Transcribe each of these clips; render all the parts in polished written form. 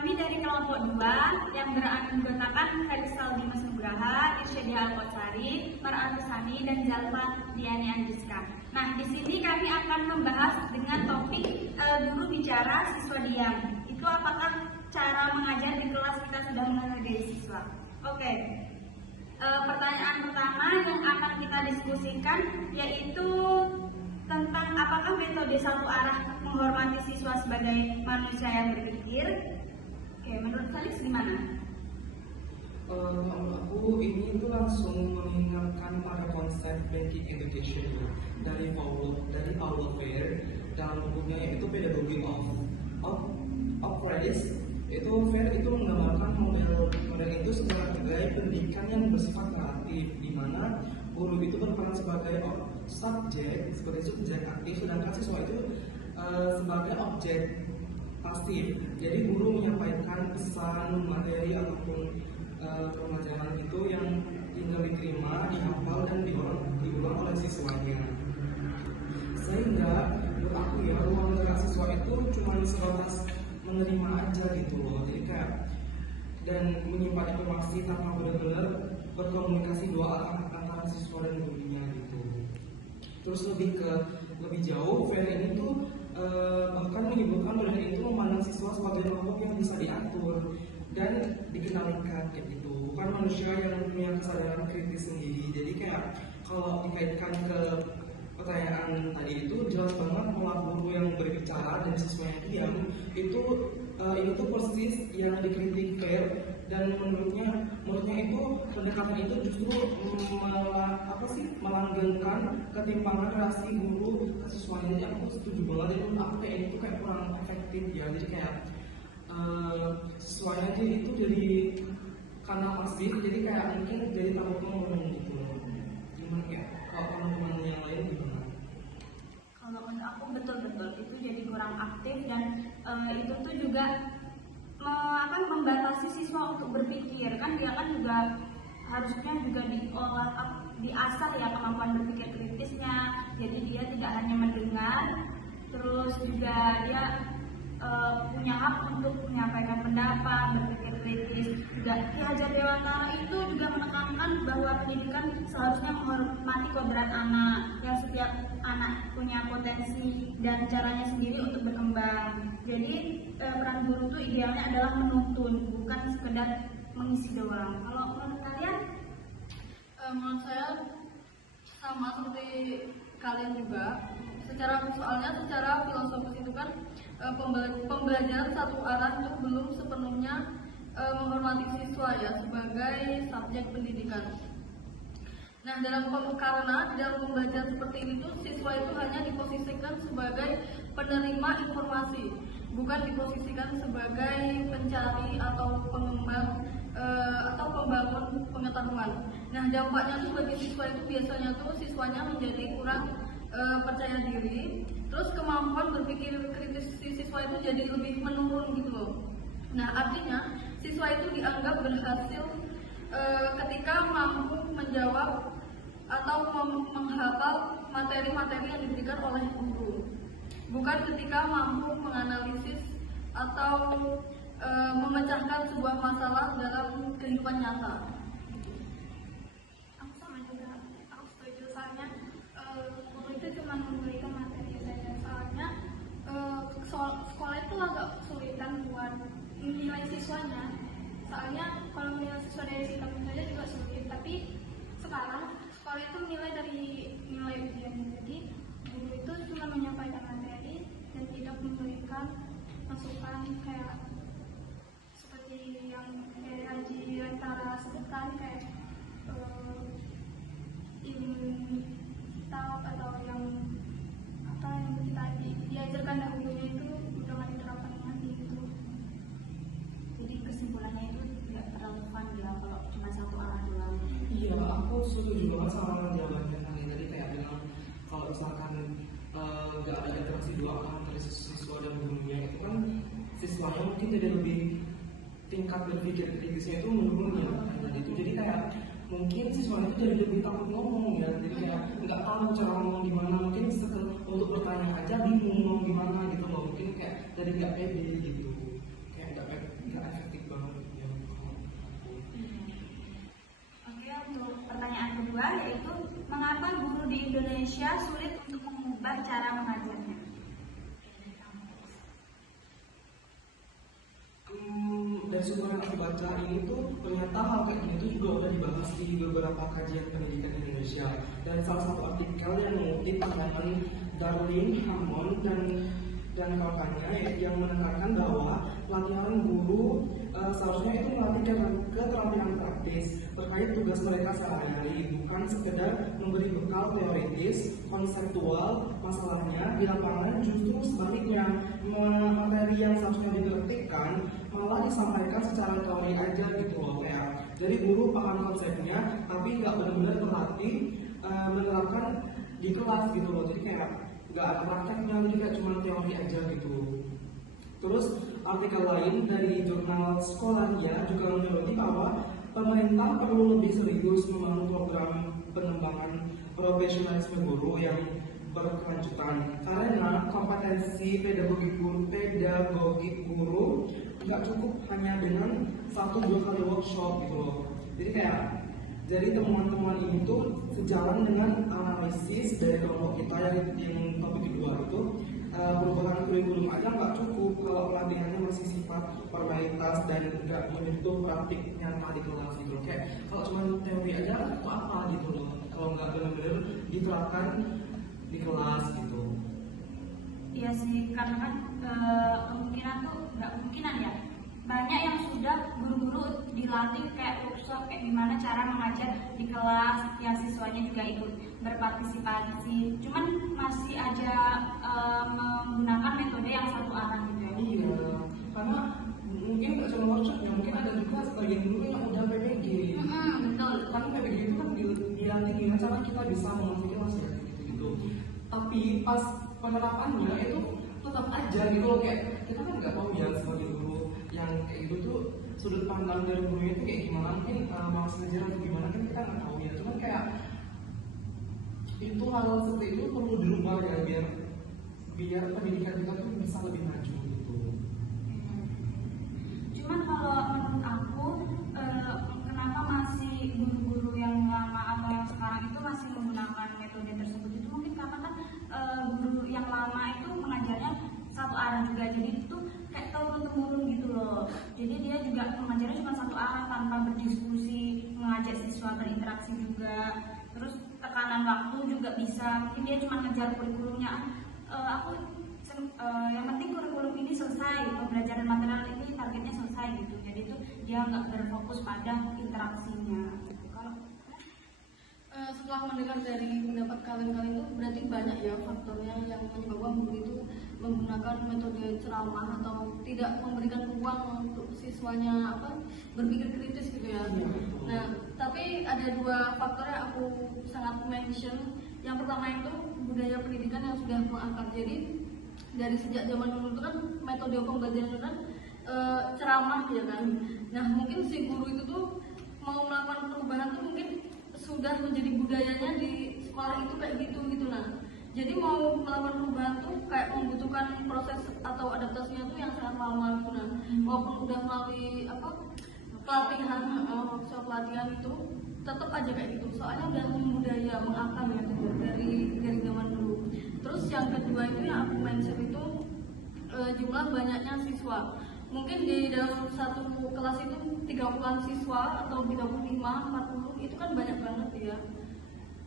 Kami dari kelompok 2 yang beranggotakan Karisal Dimas Nugraha, Irsyadia Alkotsari, Mar'atusani, dan Zalfa Diani Andiska. Nah, di sini kami akan membahas dengan topik guru bicara siswa diam. Itu apakah cara mengajar di kelas kita sudah menghargai siswa? Oke. Pertanyaan pertama yang akan kita diskusikan yaitu tentang apakah metode satu arah menghormati siswa sebagai manusia yang berpikir. Oke, menurut Felix gimana? Menurut aku ini itu langsung mengingatkan pada konsep basic education dari Paulo Freire dalam bukunya yaitu Pedagogy of Practice. Itu Freire itu menggambarkan model itu sebagai pendidikan yang bersifat kreatif, di mana guru itu berperan sebagai subjek aktif, sedangkan siswa itu sebagai objek pasif. Jadi guru menyampaikan pesan, materi ataupun pembelajaran itu yang tinggal diterima, dihafal dan diulang oleh siswanya. Sehingga menurut aku ya, ruang gerak siswa itu cuma sebatas menerima aja gitu loh. Jadi kayak dan menyimpan informasi tanpa benar-benar berkomunikasi dua arah antara siswa dan gurunya gitu. Terus lebih jauh, Freire ini tuh bahkan menyebutkan model itu memandang siswa sebagai kelompok yang bisa diatur dan dikendalikan kayak gitu, bukan manusia yang punya kesadaran kritis sendiri. Jadi kayak kalau dikaitkan ke pertanyaan tadi itu jelas banget pola guru yang berbicara dan siswa yang diam itu ini tuh persis yang dikritik Freire, dan menurutnya itu pendekatan itu justru melanggengkan ketimpangan relasi guru ke siswanya. Jadi aku setuju banget, itu aku kayak ini tuh kayak kurang efektif ya. Jadi kayak siswanya itu jadi karena pasif, jadi kayak mungkin jadi takut ngomong gitu loh. Gimana ya kalau teman-teman yang lain gimana? Kalau menurut aku betul-betul itu jadi kurang aktif, dan itu tuh juga akan membatasi siswa untuk berpikir. Kan dia kan juga harusnya juga diasah ya kemampuan berpikir kritisnya. Jadi dia tidak hanya mendengar, terus juga dia punya hak untuk menyampaikan pendapat, berpikir kritis. Juga Ki Hajar Dewantara itu juga menekankan bahwa pendidikan seharusnya menghormati kodrat anak, yang setiap anak punya potensi dan caranya sendiri untuk berkembang. Jadi peran guru itu idealnya adalah menuntun, bukan sekedar mengisi doang. Kalau menurut kalian? Menurut saya sama seperti kalian juga. Secara filosofis itu kan pembelajaran satu arah itu belum sepenuhnya menghormati siswa ya sebagai subjek pendidikan. Nah, karena dalam pembelajaran seperti ini tuh siswa itu hanya diposisikan sebagai penerima informasi, bukan diposisikan sebagai pencari atau pengembang atau pembangun pengetahuan. Nah, dampaknya tuh bagi siswa itu biasanya tuh siswanya menjadi kurang percaya diri, terus kemampuan berpikir kritis siswa itu jadi lebih menurun gitu loh. Nah, artinya siswa itu dianggap berhasil ketika mampu menjawab atau menghafal materi-materi yang diberikan oleh guru, bukan ketika mampu menganalisis atau memecahkan sebuah masalah dalam kehidupan nyata. Aku sama juga, aku setuju, soalnya guru itu cuma memberikan materi saja. Soalnya sekolah itu agak kesulitan buat menilai siswanya. Soalnya kalau menilai siswa dari sikapnya saja juga sulit, tapi sekarang sekolah itu menilai dari nilai ujian. Jadi guru itu cuma menyampaikan materi dan tidak memberikan masukan kayak seperti yang dari Haji Dewantara sebutkan, kayak ilmu kitab atau yang kita diajarkan dahulunya itu udah nggak diterapkan lagi gitu. Jadi kesimpulannya itu tidak relevan ya kalau cuma satu arah doang. Iya, aku setuju banget sama jawabannya tadi kayak bilang kalau misalkan nggak ada interaksi dua arah antara siswa dan gurunya, itu kan siswanya mungkin jadi lebih tingkat berpikir kritisnya itu menurun ya. Jadi kayak mungkin siswanya itu jadi lebih takut ngomong ya. Jadi kayak nggak tahu cara ngomong gimana, mungkin untuk bertanya aja bingung ngomong gimana gitu loh. Mungkin kayak jadi nggak pede gitu, kayak nggak sulit untuk mengubah cara mengajarnya? Dari sumber yang aku baca ini tuh ternyata hal kayak gini tuh juga udah dibahas di beberapa kajian pendidikan Indonesia. Dan salah satu artikel yang mengutip pandangan Darlene Hammond dan kawannya yang menekankan bahwa pelatihan guru seharusnya itu melatih keterampilan praktis terkait tugas mereka sehari-hari, bukan sekedar memberi bekal teoritis, konseptual. Masalahnya di lapangan justru sebaliknya, materi yang seharusnya dipraktikkan malah disampaikan secara teori aja gitu loh, kayak jadi guru paham konsepnya tapi nggak benar-benar terlatih menerapkan di kelas gitu loh, jadi kayak nggak ada prakteknya, jadi kayak cuma teori aja gitu. Terus artikel lain dari jurnal Sekolahnya juga menyoroti bahwa pemerintah perlu lebih serius membangun program pengembangan profesionalisme guru yang berkelanjutan, karena kompetensi pedagogi guru nggak cukup hanya dengan 1-2 kali workshop gitu loh. Jadi temuan-temuan ini tuh sejalan dengan analisis dari kelompok kita yang topik kedua itu, perubahan kurikulum aja nggak cukup kalau pelatihannya masih sifat formalitas dan nggak menyentuh praktik nyata di kelas gitu loh. Kayak kalau cuma teori aja itu apa gitu loh, kalau nggak benar-benar diterapkan di kelas gitu. Iya sih, karena kan kemungkinan tuh nggak kemungkinan ya, banyak yang sudah guru-guru dilatih kayak workshop kayak gimana cara mengajar di kelas, yang siswanya juga ikut berpartisipasi, cuman masih aja menggunakan metode yang satu arah gitu ya. Iya, karena mungkin nggak cuma workshopnya, mungkin ada juga sebagian guru yang udah PPG. Betul. Kan PPG itu kan dilatih gimana cara kita bisa memasuki kelas ya gitu. Tapi pas penerapannya itu tetap aja gitu loh, kayak kita kan nggak tahu ya sebagai guru yang kayak gitu tuh sudut pandang dari gurunya itu kayak gimana, mungkin mau ngajar atau gimana kan kita nggak tahu ya. Cuman kayak itu hal seperti itu perlu dirubah ya biar pendidikan kita tuh bisa lebih maju gitu. Cuman kalau menurut aku kenapa masih guru-guru yang lama atau yang sekarang itu masih menggunakan metode tersebut itu mungkin karena kan guru yang lama itu mengajarnya satu arah juga, jadi itu kayak turun temurun gitu loh. Jadi dia juga mengajarnya cuma satu arah tanpa berdiskusi, mengajak siswa berinteraksi juga. Terus tekanan waktu juga bisa, mungkin dia cuma ngejar kurikulumnya. Yang penting kurikulum ini selesai, pembelajaran material ini targetnya selesai gitu. Jadi itu dia nggak berfokus pada interaksinya. Kalau setelah mendengar dari pendapat kalian itu berarti banyak ya faktornya yang menyebabkan guru itu menggunakan metode ceramah atau tidak memberikan ruang untuk siswanya berpikir kritis gitu ya. Nah, tapi ada 2 faktor yang aku sangat mention. Yang pertama itu budaya pendidikan yang sudah mengakar. Jadi dari sejak zaman dulu itu kan metode pembelajaran itu kan ceramah ya kan. Nah, mungkin si guru itu tuh mau melakukan perubahan tuh mungkin sudah menjadi budayanya di sekolah itu kayak gitu. Nah, jadi mau melakukan perubahan tuh kayak membutuhkan proses atau adaptasinya tuh yang sangat lama gitu. Nah, walaupun udah melalui pelatihan, workshop pelatihan itu tetap aja kayak gitu. Soalnya udah budaya mengakar ya dari zaman dulu. Terus yang kedua itu yang aku mention itu jumlah banyaknya siswa. Mungkin di dalam satu kelas itu 30-an siswa atau 35, 40 itu kan banyak banget ya.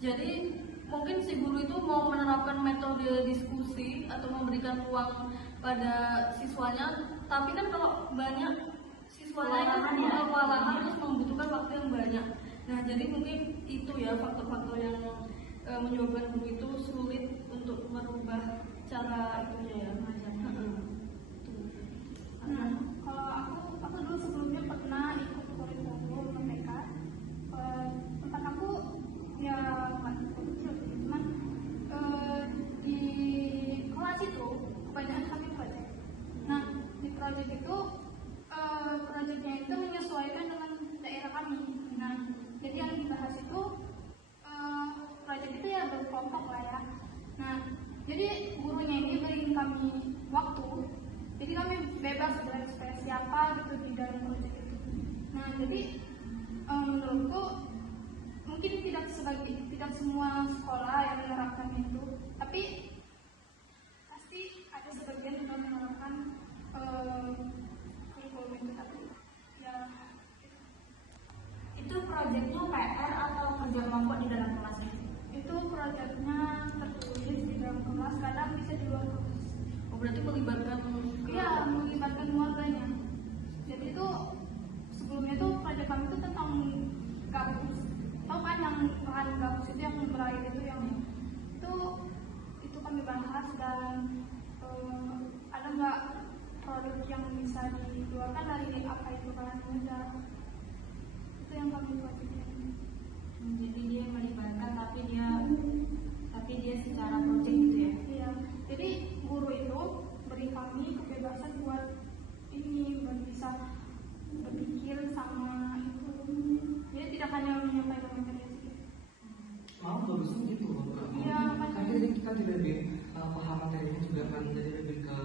Jadi mungkin si guru itu mau menerapkan metode diskusi atau memberikan ruang pada siswanya, tapi kan kalau banyak siswanya itu kewalahan terus membutuhkan waktu yang banyak. Nah, jadi mungkin itu ya faktor-faktor yang menyebabkan guru itu sulit untuk merubah cara itunya ya mengajarnya. Nah, kalau aku dulu sebelumnya pernah ikut kurikulum MTK. Tempat aku ya nggak cukup kecil, cuman di kelas itu kebanyakan kami proyek. Nah, di proyek itu proyeknya itu menyesuaikan dengan daerah kami. Nah, jadi yang dibahas itu proyek itu ya berkelompok lah ya. Nah, jadi gurunya ini beri kami waktu, jadi kami bebas berekspresi apa gitu di dalam proyek itu. Nah, jadi menurutku mungkin tidak tidak semua sekolah yang menerapkan itu, tapi pasti ada sebagian yang menerapkan kurikulum itu. Tapi ya Itu proyeknya PR atau kerja kelompok di dalam kelas itu proyeknya tertulis di dalam kelas, kadang bisa di luar kelas. Oh, berarti melibatkan Iya, melibatkan warganya. Jadi itu sebelumnya tuh proyek kami itu tentang gabus. Tahu kan yang bahan gabus itu yang berair itu kami bahas, dan ada nggak produk yang bisa dikeluarkan dari apa itu bahan modal. Itu yang kami buat. jadi dia melibatkan tapi dia secara proyek gitu ya. Iya, jadi guru itu beri kami kebebasan buat bisa berpikir sama itu. Jadi tidak hanya menyampaikan materi saja. Malah bagusnya gitu loh. Iya, Kan jadi kita jadi lebih paham materinya juga kan, jadi lebih ke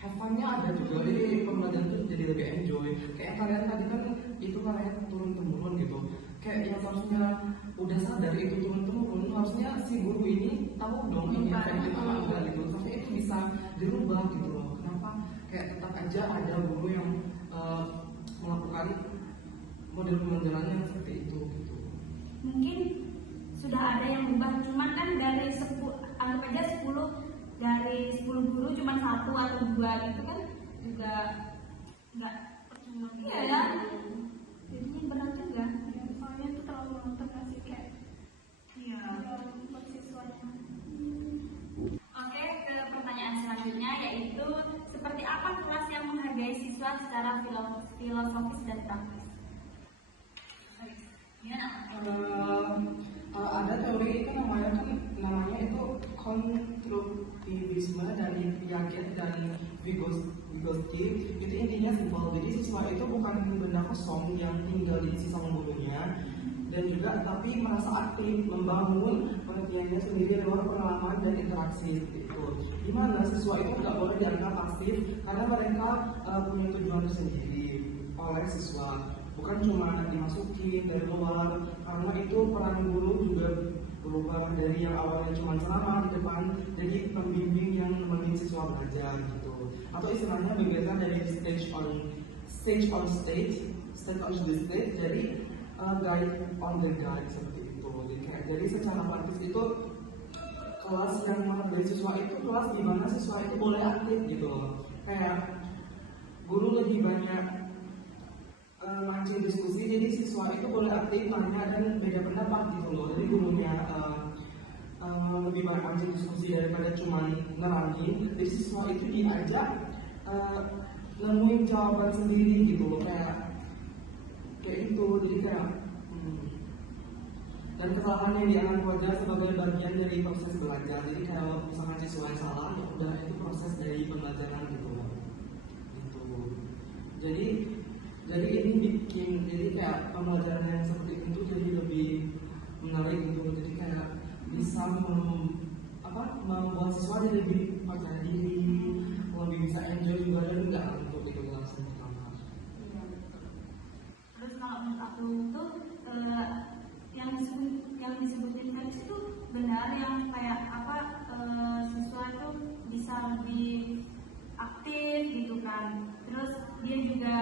have fun-nya ada juga. Jadi pembelajaran itu jadi lebih enjoy. Kayak kalian tadi kan itu kalian turun temurun gitu. Kayak yang harusnya udah sadar itu turun temurun, harusnya si guru ini tahu dong ini kayak gitu apa enggak gitu. Harusnya itu bisa dirubah gitu loh. Kenapa? Kayak tetap aja ada guru yang melakukan model pembelajaran yang seperti itu gitu. Mungkin sudah ada yang berubah, cuman kan dari 10, anggap aja 10 dari 10 guru cuman 1 atau 2 gitu kan juga nggak percuma. Iya ya, jadinya berat juga. Ya, soalnya itu terlalu nonton kasih kayak Iya. buat siswanya. Oke, ke pertanyaan selanjutnya, yaitu seperti apa kelas yang menghargai siswa secara filosofis dan praktis? Gimana? Ada teori itu namanya itu konstruktivisme dari Piaget dan Vygotsky. Itu intinya simpel. Jadi siswa itu bukan benda kosong yang tinggal di sisa gurunya, dan juga tapi merasa aktif membangun pengertiannya sendiri lewat pengalaman dan interaksi itu. Dimana siswa itu nggak boleh dianggap pasif karena mereka punya tujuan tersendiri oleh siswa, bukan cuma dimasuki dari luar, karena itu peran guru juga berubah dari yang awalnya cuma ceramah di depan jadi pembimbing yang nemenin siswa belajar gitu, atau istilahnya bergeser dari stage on stage jadi guide on the guide seperti itu. Jadi secara praktis itu kelas yang menghargai siswa itu kelas di mana siswa itu boleh aktif gitu loh. Kayak guru lebih banyak mancing diskusi, jadi siswa itu boleh aktif nanya dan beda pendapat gitu loh. Jadi gurunya lebih banyak mancing diskusi daripada cuma nerangin. Jadi siswa itu diajak nemuin jawaban sendiri gitu loh, kayak itu. Jadi kayak dan kesalahan yang dianggap wajar sebagai bagian dari proses belajar. Jadi kalau misalkan siswa yang salah, ya udah itu proses dari pembelajaran gitu loh. Gitu. Jadi ini bikin kayak pembelajaran yang seperti itu jadi lebih menarik gitu. Jadi kayak bisa membuat siswa jadi lebih percaya diri, lebih bisa enjoy juga, dan enggak untuk itu langsung pertama. Iya, betul. Terus kalau menurut aku tuh yang disebutin tadi itu benar, yang kayak siswa tuh bisa lebih aktif gitu kan. Terus dia juga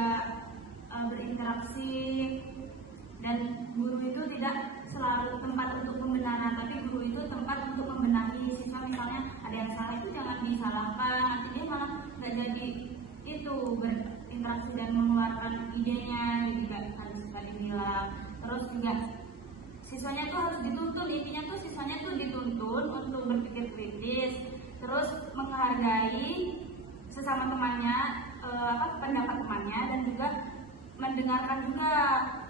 berinteraksi, dan guru itu tidak selalu tempat untuk pembenaran, tapi guru itu tempat untuk membenahi siswa. Misalnya ada yang salah itu jangan disalahkan, nanti dia malah nggak jadi itu berinteraksi dan mengeluarkan idenya, jadi nggak harus sekali bilang. Terus juga siswanya tuh harus dituntun, intinya tuh siswanya tuh dituntun untuk berpikir kritis, terus menghargai sesama temannya, pendapat temannya, dan juga mendengarkan juga.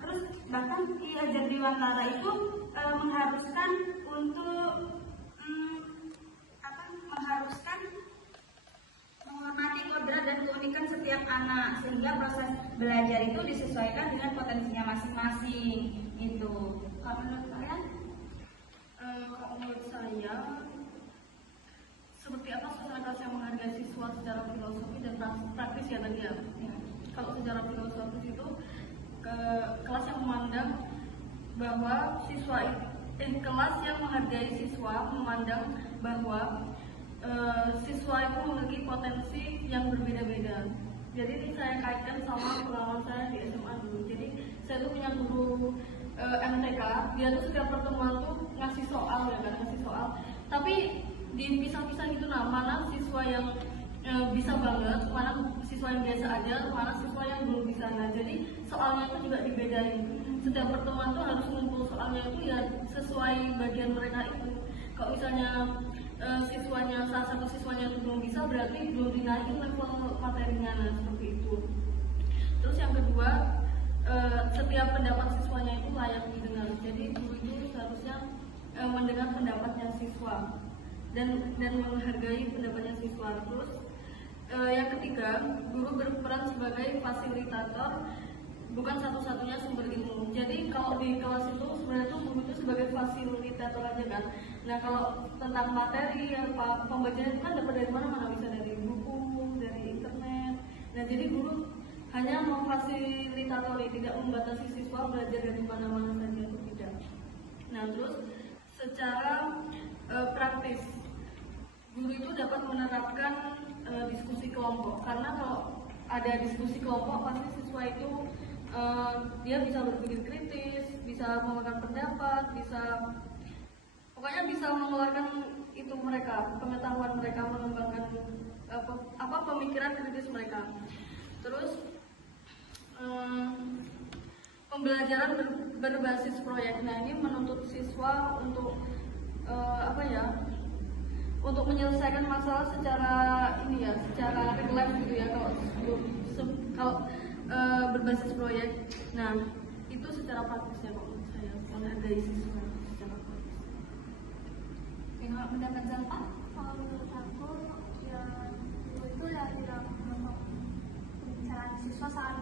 Terus bahkan Ki Hajar Dewantara itu mengharuskan untuk menghormati kodrat dan keunikan setiap anak, sehingga proses belajar itu disesuaikan dengan potensinya masing-masing. Itu kalau menurut kalian? Kalau menurut saya, seperti apa suasana kelas yang menghargai siswa secara filosofi dan praktis ya tadi ya. Kalau secara filosofis itu kelas yang memandang bahwa siswa kelas yang menghargai siswa, memandang bahwa siswa itu memiliki potensi yang berbeda-beda. Jadi ini saya kaitkan sama pengalaman saya di SMA dulu. Jadi saya tuh punya guru MTK, dia tuh setiap pertemuan tuh ngasih soal ya kan, ngasih soal. Tapi dipisah-pisah gitu, nah mana siswa yang bisa banget, mana siswa yang biasa aja, mana siswa yang belum bisa. Nah jadi soalnya itu juga dibedain. Setiap pertemuan tuh harus ngumpul soalnya itu ya sesuai bagian mereka itu. Kalau misalnya salah satu siswanya itu belum bisa, berarti belum dinaikin level materinya, nah seperti itu. Terus yang kedua, setiap pendapat siswanya itu layak didengar. Jadi guru itu seharusnya mendengar pendapatnya siswa dan menghargai pendapatnya siswa. Terus yang ketiga, guru berperan sebagai fasilitator, bukan satu-satunya sumber ilmu. Jadi kalau di kelas itu sebenarnya tuh guru itu sebagai fasilitator aja kan. Nah kalau tentang materi apa pembelajaran itu kan dapat dari mana-mana, bisa dari buku, dari internet. Nah jadi guru hanya memfasilitatori, tidak membatasi siswa belajar dari mana-mana saja, itu tidak. Nah terus secara praktis, guru itu dapat menerapkan diskusi kelompok, karena kalau ada diskusi kelompok pasti siswa itu dia bisa berpikir kritis, bisa mengeluarkan pendapat, pokoknya bisa mengeluarkan itu mereka, pengetahuan mereka, mengembangkan pemikiran kritis mereka. Terus pembelajaran berbasis proyek. Nah ini menuntut siswa untuk untuk menyelesaikan masalah secara real life gitu ya. Kalau berbasis proyek, nah itu secara praktisnya kok menurut saya menghargai siswa secara praktis. Kalau pendapat Zalfa, kalau menurut aku ya guru itu ya tidak menutup pembicaraan siswa saat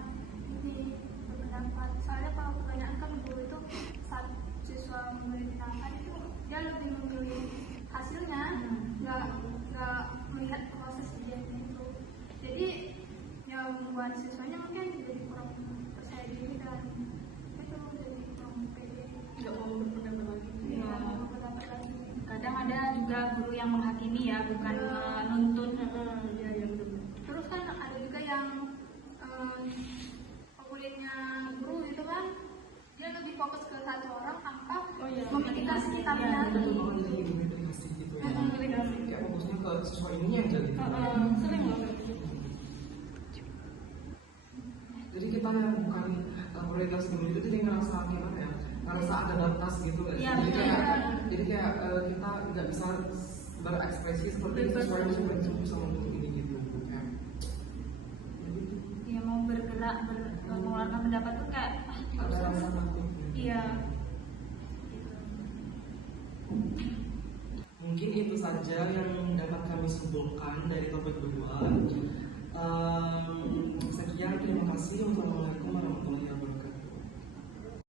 ini berpendapat. Soalnya kalau kebanyakan kan guru itu saat siswa memberi pendapat itu dia lebih memilih hasilnya, nggak melihat proses ujiannya itu. Jadi yang membuat siswanya mungkin jadi kurang percaya diri dan itu jadi kurang pede, Nggak mau berpendapat lagi. ya, pendapat lagi. Kadang ada juga guru yang menghakimi ya, bukan menuntut. Iya benar. Terus kan ada juga yang muridnya guru itu kan dia lebih fokus ke satu orang tanpa memikirkan sekitarnya. Betul banget, jadi implementasi gitu ya. Kayak fokusnya ke siswa ini yang jadi. Sering loh. Jadi kita yang bukan prioritas dulu itu jadi ngerasa gimana ya, ngerasa ada batas gitu kan. Iya, Jadi kayak kita nggak bisa berekspresi seperti sesuai yang sudah bisa untuk ini gitu ya. Ya mau bergerak, mengeluarkan pendapat tuh kayak Ada rasa takut. iya. Mungkin itu saja yang dapat kami simpulkan dari topik kedua. Sekian, terima kasih. Wassalamualaikum warahmatullahi wabarakatuh.